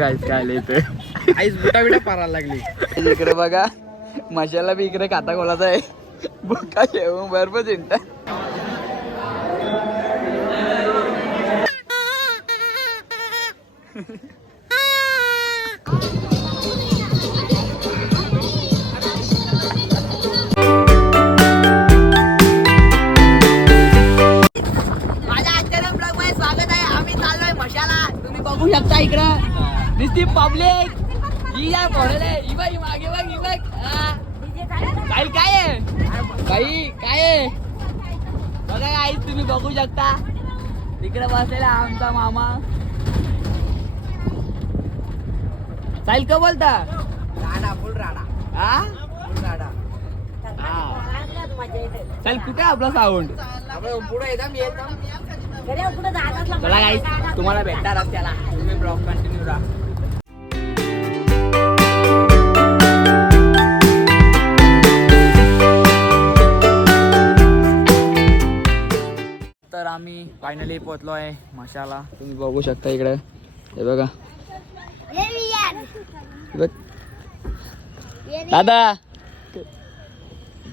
काय लिहिते आईस बुटा बिटा पारायला लागली. इकडे बघा मशाला बी इकडे खाता खोलाचा आहे. बुका शेव बरोबर चिंता. बघू शकता इकडं दिसती पब्लिक ही या पोरले ही बघ मागे बघ ही बघ काही काय आहे काही काय आहे बघा आई तुम्ही बघू शकता तिकडे बसलेला आमचा मामा साहिल का बोलता राडा फुल राडा हा फुल राडा. चल कुठे आपला साऊंड आपण पुढे येता मी येतो. चला गाईस तुम्हाला भेटणार रस्त्याला तुम्ही ब्लॉग कंटिन्यू राहा. तर आम्ही फायनली पोहोचलो आहे मशाला. तुम्ही बघू शकता इकडे हे बघा दादा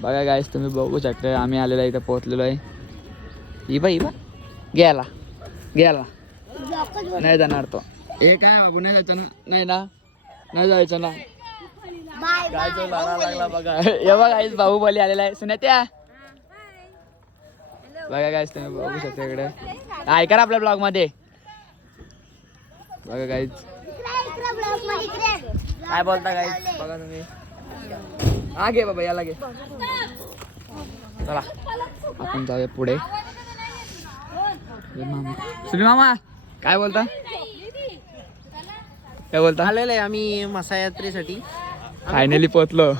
बघा गाईस तुम्ही बघू शकता आम्ही आलेलो इथं पोहोचलेलो आहे. इबा गेला नाही जाणार तो. हे काय बाबू नाही जायचं ना नाही ना नाही जायचं ना काय तो लढा लागला बघा. हे बघा गाईस बाहुबली आलेला आहे सुनेत्या बघा गाईस तुम्ही बघू शकता इकडे ऐका ना आपल्या ब्लॉग मध्ये बघा गाईस काय बोलता गाईस बघा तुम्ही हा घे बाबा याला घे चला आपण जाऊया पुढे. सुनी मामा काय बोलता आलेलो आहे आम्ही मसा यात्रेसाठी. फायनली पोहोचलो.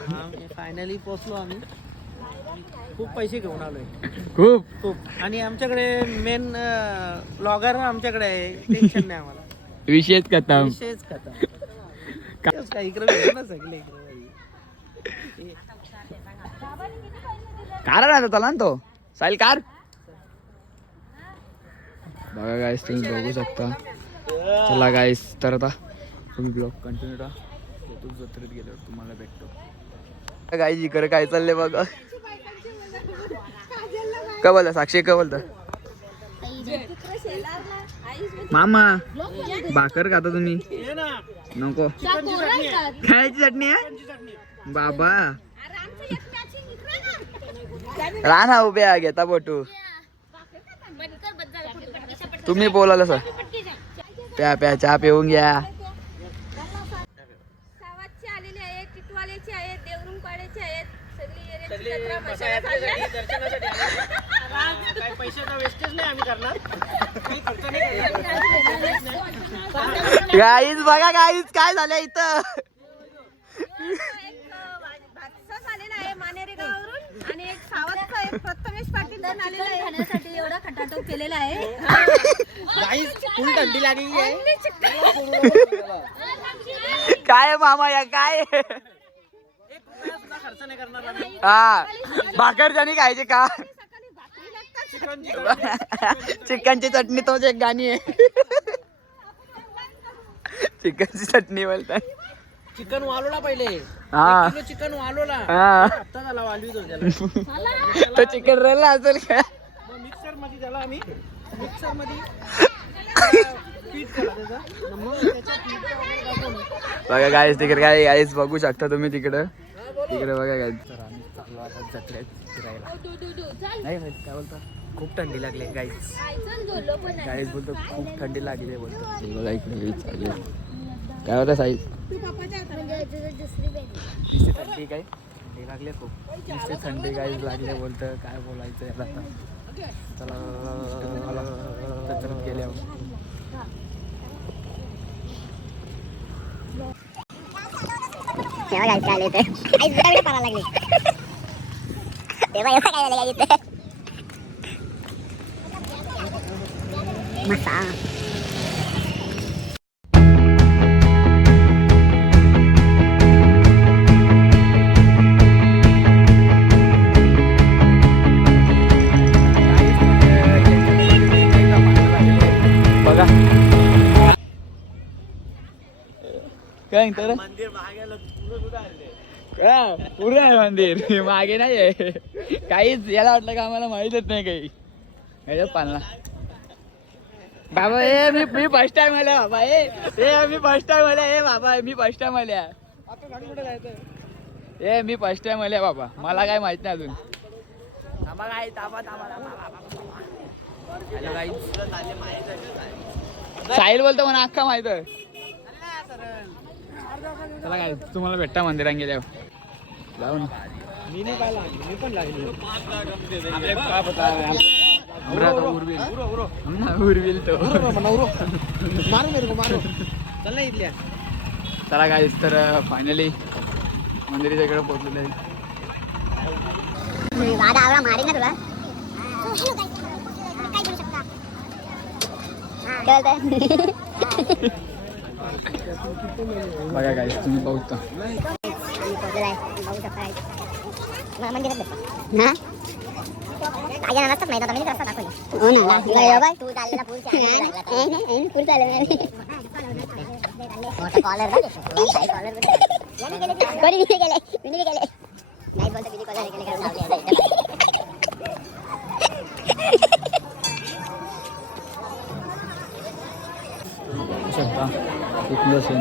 फायनली पोहोचलो आम्ही. खूप पैसे घेऊन आलोय खूप आणि आमच्याकडे मेन ब्लॉगर आमच्याकडे आहे. टेन्शन नाही आम्हाला. विशेष खतम विषयच काय इकडे भेटू ना सगळे इकडे. कार राहतो चला ना तो साहिल कार बघा गाईस तुम्ही बघू शकता. चला गाईस तर आता तुम्ही ब्लॉग कंटिन्यू राहा. येतो जत्रेत गेल्यावर तुम्हाला भेटतो. गाईस इकडे काय चाललंय बघा. काय बोलता साक्षी काय बोलता मामा भाकर खाता तुम्ही नको खायची चटणी आहे बाबा राहा उभ्या घेता बोटू तुम्ही बोलाल सर प्या चहा पिऊन घ्या. गाईज बघा गाईज काय झालं इथं आणि एक सावधचा एक प्रथमेश पाटील खाण्यासाठी एवढा खटाटोप केलेला आहे. गाईस फुल थंडी लागली आहे. काय मामा या काय खर्च नाही करणार आम्ही. हा भाकर जाणी खायचे का चिकनची चटणी तोच एक गाणी आहे. चिकनची चटणी बोलतात. चिकन वालोला पहिले हा चिकन वालोला हा आता झाला वालवितो त्याला. तो चिकन राहिला असेल का मिक्सर मध्ये त्याला आम्ही मिक्सर मध्ये पीठ केला त्याचा. मग बघा गाईस तिकडे काय गाईस बघू शकता तुम्ही तिकडे बघा गाईस. तर आम्ही चाललो आता जत्रेत फिरायला. नाही काय बोलता खूप थंडी लागली गाईस. गाईस बोलतो खूप थंडी लागली बोलतो. बघा इकडे चालले काय होतं साईज थंडी काय थंडी लागले खूप नुसते थंडी गाईस लागले बोलतं काय बोलायचं याला आता. चला जत्रेत गेल्यावर तेव्हा काय येते आई बुटा पारा लागली तेव्हा एवढं काय झालं इथे मसा काय तर पुरं आहे मंदिर मागे नाही आहे काहीच. याला वाटलं का आम्हाला माहितच नाही काही. याच्यात पालना बाबा मी फर्स्ट टाइम आल्या बाबा मी फर्स्ट टाइम आल्या बाबा मी फर्स्ट टाइम आल्या मी फर्स्ट टाइम आल्या बाबा. मला काय माहित नाही अजून. साहिल बोलतो मला अख्खा माहित आहे. चला काय तुम्हाला भेटता मंदिरात गेल्यावर जाऊ ना. मी नाही पाहिला मी पण लागलो उर्विल तो मारू मेरे को मारू चल ना इथल्या. चला काय तर फायनली मंदिराच्या इकडे पोहोचलेलं आहे. दादा आवडा मारेल ना तुला. काय करू शकता बघा काय तुम्ही पाहता मंदिरात काय नसतात माहिती आता मी रस्ता दाखवली. हो ना तू चाललेला पुढच्या कॉलर गेले नाही बोलतो किती कॉलर गेले शकता इथलं सेन.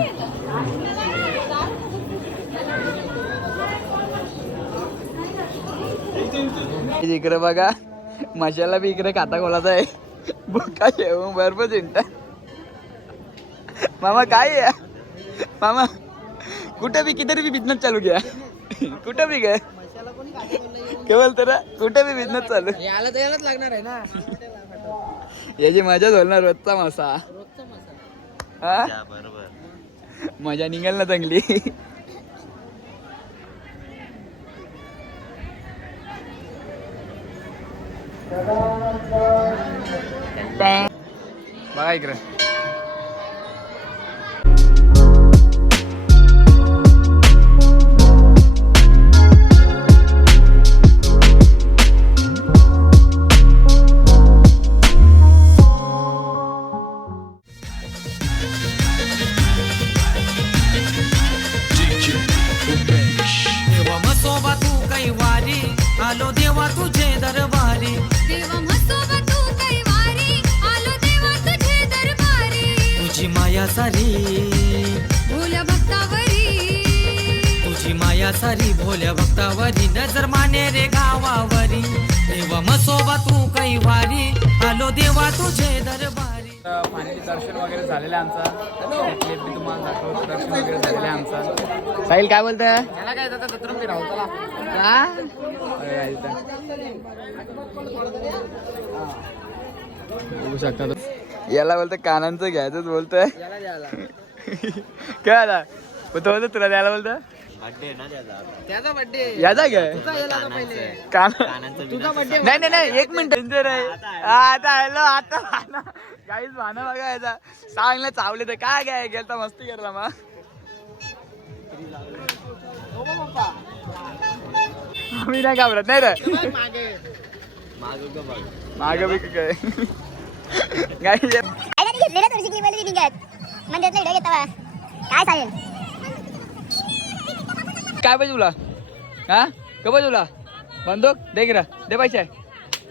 इकडे बघा मशाला बी इकडे खाता खोलाचा आहे. बुका शेवून बरोबर चिंता. मामा काय आहे मामा कुठं बी किधर बी बिझनेस चालू घ्या. कुठं बी काय केवळ तर कुठे बी बिझनेस चालू. याला तर यालाच लागणार आहे ना. याची मजाच होणार रोजचा मासा. रोजचा मसाला. हा मजा निघाल ना चांगली. बघा इकडे आलो देवा तुझे दरबारी. देवा म्हसोबा तू कैवारी, आलो देवा तुझे दरबारी. तुझी माया सारी भोल्या भक्तावरी, तुझी माया सारी भोल्या भक्तावरी. नजर माने रे गावावरी. देवा म्हसोबा तू कैवारी, आलो देवा तुझे दरबारी. फायनली दर्शन वगैरे झालेलं आहे आमचा. क्लिप बी तुम्हाला दाखवतो. दर्शन वगैरे झालेलं आहे आमचा. साहिल काय बोलतोय. याला काय जातं दत्तरम राहू चला. बघू शकता याला बोलतं कानांचं घ्यायचंच बोलतोय. याला द्यायला काय आला तो बोलतो तुला द्यायला बोलतं. त्याचा बर्थडे याचा काय पहिले कान तुझा बर्थडे. नाही नाही नाही 1 मिनिट डेंजर आहे. आता हॅलो आता काहीच भाणं बघा याचा. सांगलं चावले तर काय काय गेलता मस्ती करला मग. आम्ही नाही घाबरत नाही रे. माग बी काय घेतलेल्या तुळशी की मला निघत मंदिरातला व्हिडिओ घेता काय चालेल. काय पाहिजे तुला. हा का पाहिजे तुला बंदूक दे गिरा दे पैसे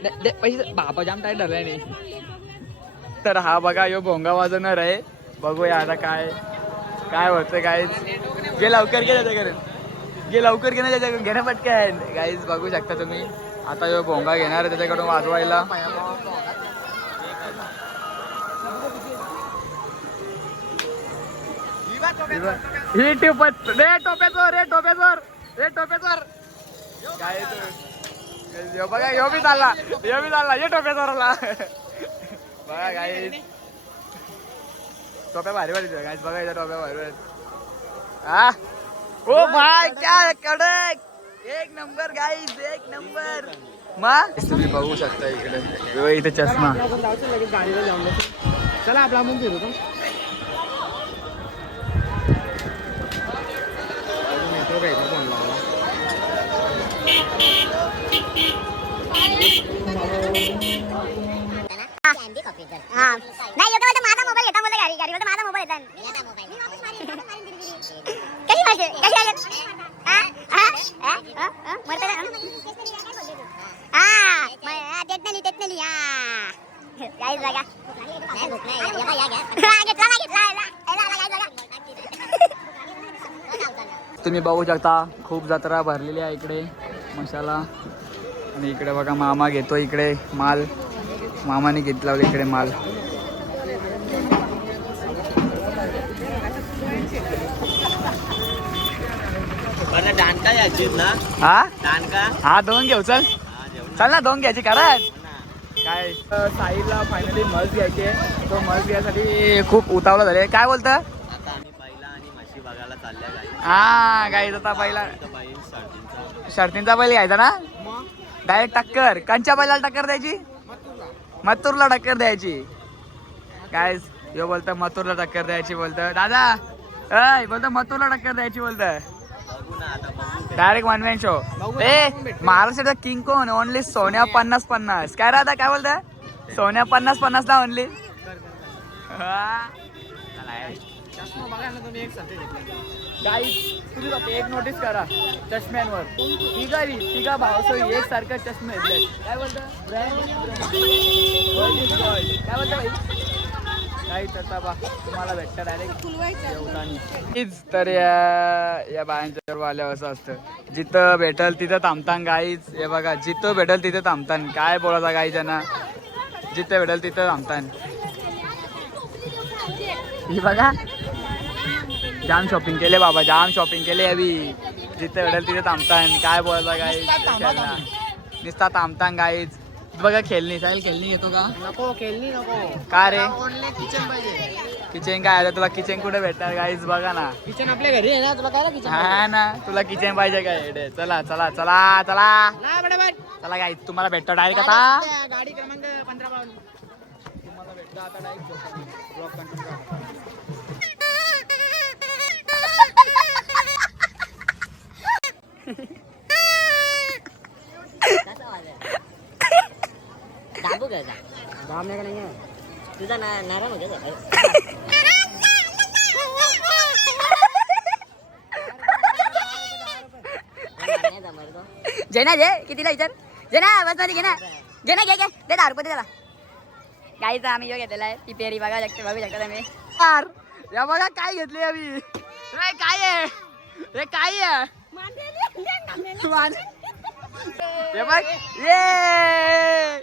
दे पैसे. बाबा जाम टाईट झालाय नाही. तर हा बघा यो भोंगा वाजवणार आहे. बघूया आता काय काय होतं. काय गे लवकर गे त्याच्याकडे गे लवकर घेणं त्याच्याकडे घेणं पटकन. गाईज बघू शकता तुम्ही. आता यो भोंगा घेणार आहे त्याच्याकडून वाजवायला. ही टिपत रे टोप्याचोर रे टोप्याचोर रे टोप्याचोर. काय यो बघा यो बी चालला ये टोप्याचोरला. बघा गाईज टोप्या भारी भारी गाईज. बघा याच्या टोप्या भारी भारी. हा ओ भाई क्या कडक 1 नंबर गाईज 1 नंबर. मा तुम्ही बघू शकता इकडे इथे चष्मा. लगेच गाडीला जाऊन बसू. चला आपला आपण फिरू तो. मेट्रो घ्यायचा फोन लावला. हा नाही योग्य बोलतो माझा मोबाईल घेता बोलतो. गाडी बोलतो माझा मोबाईल घेता. तुम्ही बघू शकता खूप जत्रा भरलेली आहे इकडे मशाला. आणि इकडे बघा मामा घेतो इकडे माल. मामाने घेतला इकडे माल. दानका यायची ना हा दानका हा 2 घेऊ चल. चल ना 2 घ्यायची खरंच. काय साईला फायनली मस घ्यायची आहे. तो मस घ्यायसाठी खूप उतावळा झाले. काय बोलतं? आता आम्ही बैला आणि म्हशी बघायला चालल्या गाई. हा गाईच आता पहिला बैल शर्टींचा शर्तींचा बैल घ्यायचा ना. डायरेक्ट टक्कर. कंच्या बैलाला टक्कर द्यायची. मथुरला टक्कर द्यायची. काय यो बोलतं मथुरला टक्कर द्यायची बोलतं. दादा अय बोलतं मथुरला टक्कर द्यायची बोलतं. बघू ना आता बघू. Direct 1 man show. ए महाराष्ट्राचा किंग कोण? ओनली सोन्या 50-50. काय राहता काय बोलतं? सोन्या 50-50 ना ओनली. बघा ना तुम्ही एक सर्टिफिकेट घेतलं. गाईस तुम्ही फक्त एक नोटीस करा चष्म्यांवर. तिघा भावसोई एक सारखं चष्मे घेतले. काय बोलतं? काय बोलतं भाई? काही तर बा तुम्हाला भेटतं डायरेक्ट. तर या बायांच्या आल्यावर असं असतं जिथं भेटल तिथं थांबतान गाईच. हे बघा जिथं भेटल तिथं थांबतान. काय बोलायचा गाईच्या ना. जिथं भेटल तिथं थांबतान. ही बघा जाम शॉपिंग केले बाबा. जाम शॉपिंग केले अभी. जिथं भेटल तिथे थांबतान. काय बोलायचा गाईच नुसता थांबतान गाईच. बघा खेळणी साहिल खेळणी घेतो का? नको खेळणी नको. का रे ओनली किचन पाहिजे. किचन काय आहे? तुला किचन कुठे भेटणार गाईच? बघा ना. किचन आपल्या घरी आहे ना. तुला काय किचन हा ना तुला किचन पाहिजे काय? चला चला चला चला चला गाईच तुम्हाला भेटतो डायरेक्ट आता. गाडी क्रमांक 15 तुम्हाला भेटतो आता डायरेक्ट ब्लॉक कंटिन्यू. दाबू का दाबने का नाही आहे तुझा नाराज हो गया. जेना जे कितीला विचार. जेना बस मध्ये घे ना. जेना घे घे दे 10 रुपये दे त्याला. गाईचा आम्ही यो घेतलेला आहे. ती पेरी बघू शकता तुम्ही. यार या बघा काय घेतली आम्ही. हे काय आहे? हे काय आहे? हे बघ ये.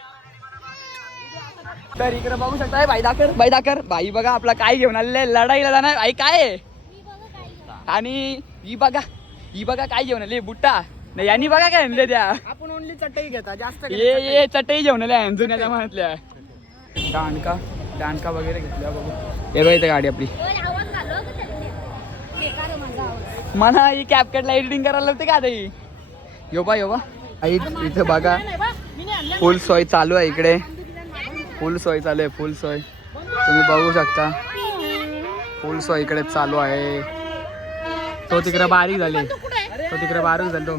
तर इकडे बघू शकता बाई दाकर बाई बघा आपला काय घेऊन आलेले लढाईला जाणार. आई काय आहे? आणि ही बघा काय घेऊन आले बुट्टा. नाही यांनी बघा काय आणले त्या. आपण ओनली चटई घेता जास्त. ये चटई घेऊन आल्या जुन्याच्या मनातल्या. दांडका वगैरे घेतल्या बघू. हे बघ इथे गाडी आपली. मला ही कॅपकटला एडिटिंग करायला होते का आता ही. योबा इथे बघा फुल सोय चालू आहे इकडे. फुल सोय चालू आहे. फुल सोय तुम्ही बघू शकता. फुल सोय इकडे चालू आहे. तो तिकडे बारीक झाले. तो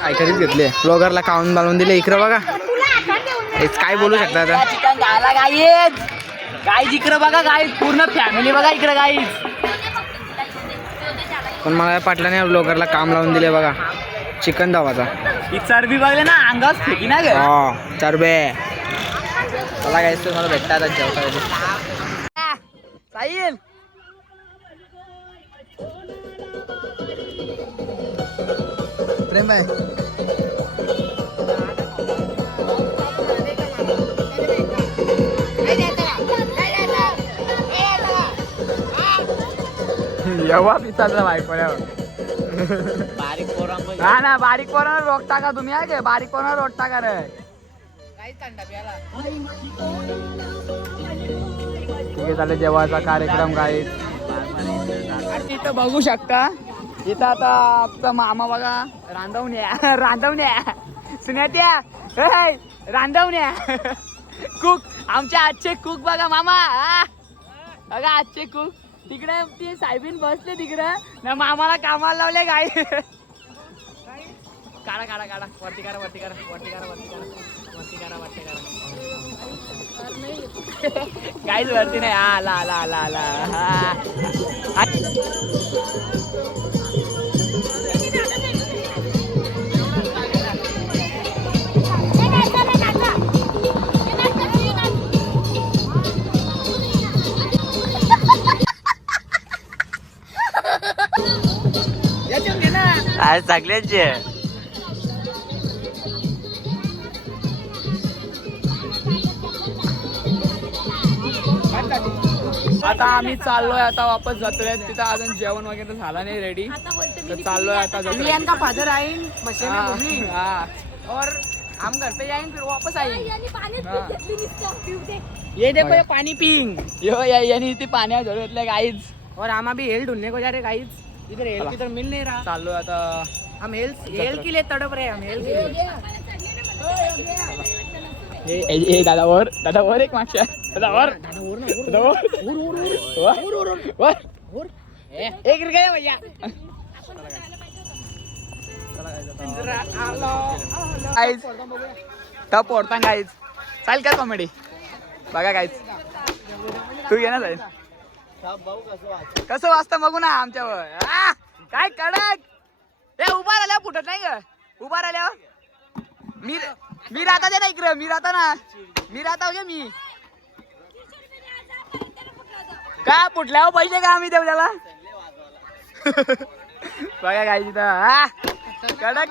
काहीतरीच घेतले. ब्लॉगरला काउन बांधून दिले. इकडे बघा काय बोलू शकता आता. चिकन खायला गाईच गाईच इकडे बघा. गाईच पूर्ण फॅमिली बघा इकडे गाईच. पण मला पाटलाने ब्लॉगरला काम लावून दिले बघा. चिकन धावाचा. ही चरबी बघले ना अंगावर फेकी ना ग. हा चरबे. मला काय मला भेटतात जेवता साहिल. प्रेम भाई एव्हा पिचाचा बायकोड्यावर. बारीक पोरांना हा ना बारीक पोरांना रोखता का तुम्ही? आहे बारीक पोरांना रोखता का रे? ठीक आहे चालेल. जेवायचा कार्यक्रम काय इथं बघू शकता. इथं आता आमचा मामा बघा रांधवण्या सुन्यात्या रांधवण्या कुक. आमचे आजचे कुक बघा मामा. बघा आजचे कुक. तिकडे ती साहेबीन बसले तिकडे ना मामाला कामाला लावले गाई. काढा वरती करा काहीच वरती नाही. आला याच्यात घे ना. आज सगळ्यांचे आता आम्ही चाललोय आता वापस जत्रेत. तिथं अजून जेवण वगैरे झालं नाही रेडी, तर चाललोय आता जत्रेत. का फादर आईन मशीन हाँ, घूमी हाँ. और हम घर पे जाएंगे फिर वापस आएंगे. हाँ. ये देखो ये पानी पिंग. यो यांनी ती पाण्यात झोडतल्या गाईच. और हम अभी हेल ढूंढने को जा रहे गाइस. इधर हेल की तरफ मिल नहीं रहा. चाललोय आता. हम हेल के लिए तड़प रहे हैं. हम हेल के लिए. ए दादा वर एक मागच्या दादा वर दादा वर एक रुपया भैया. गाईज टप ओढता गाईज. चालेल काय कॉमेडी बघा गाईज. तू घे ना जाईल कसं वाचतं बघू ना आमच्यावर. काय कडक हे उभा राहिल्या फुटत नाही ग. उभा राहिल्यावर मी राहता दे ना इकडं. मी राहता गे मी का फुटल्यावर पैसे का आम्ही देऊ त्याला. बघा काय तिथं कडक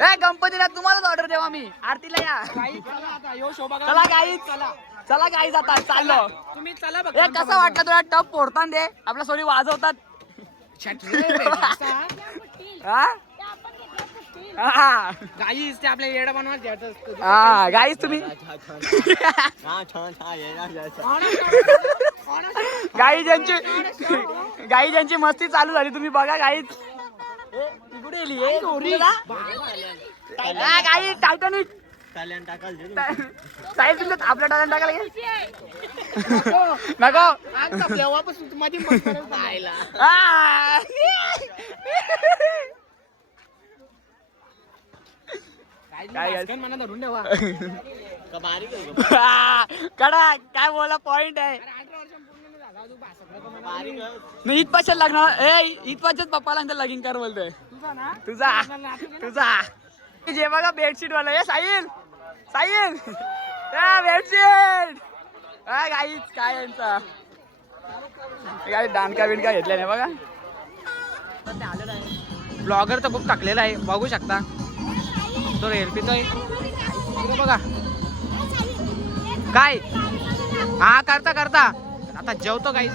ए गणपतीला तुम्हालाच ऑर्डर देऊ आम्ही. आरतीला या. चला गाईज आता चाललो. तुम्ही चला बघ. ए कसं वाटलं तुला टप फोडताना दे आपल्या सोरी वाजवतात. गाईस ते आपल्या येडा बनवायला. हा गाईज तुम्ही गाई ज्यांची मस्ती चालू झाली तुम्ही बघा गाईज. कुठे गेली गाई टायटॅनिक साहेब तुमचं आपल्या टाळ्यान टाकायला नको तेव्हापासून माझी मना धरून ठेवा. कडा काय बोला पॉइंट आहे. मी इथपासून लागणार इथपासून पप्पा लागणार लगीन कर बोलतोय. तुझा जे बघा बेडशीट वाला हे साहिल बेडशीट. गाईच काय यांचा काय दांडका बिंडका घेतल्या नाही बघा. ब्लॉगर तर खूप टाकलेला आहे बघू शकता. तो रेल पितोय बघा काय. हा करता आता जेवतो काही.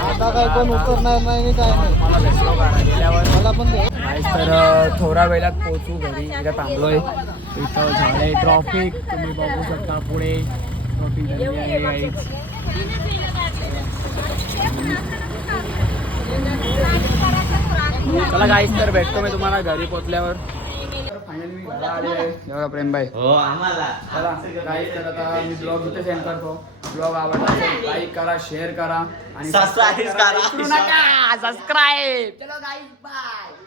आता काय कोण उतरणार नाही काय नाही. तर थोड्या वेळात पोहोचू घरी. इथं थांबलोय. इथं झालंय ट्रॉफिक तुम्ही बघू शकता. पुढे ट्रॉफिक झाली आहे. चला गाईस तर भेटतो मी तुम्हाला घरी पोहोचल्यावर. फायनली मी घरा आले आहे. बघा प्रेमभाई चला गाईस तर आता मी ब्लॉग इथे सेंड करतो. ब्लॉग आवडला असेल लाईक करा शेअर करा आणि सबस्क्राईब करा. चलो गाईस बाय.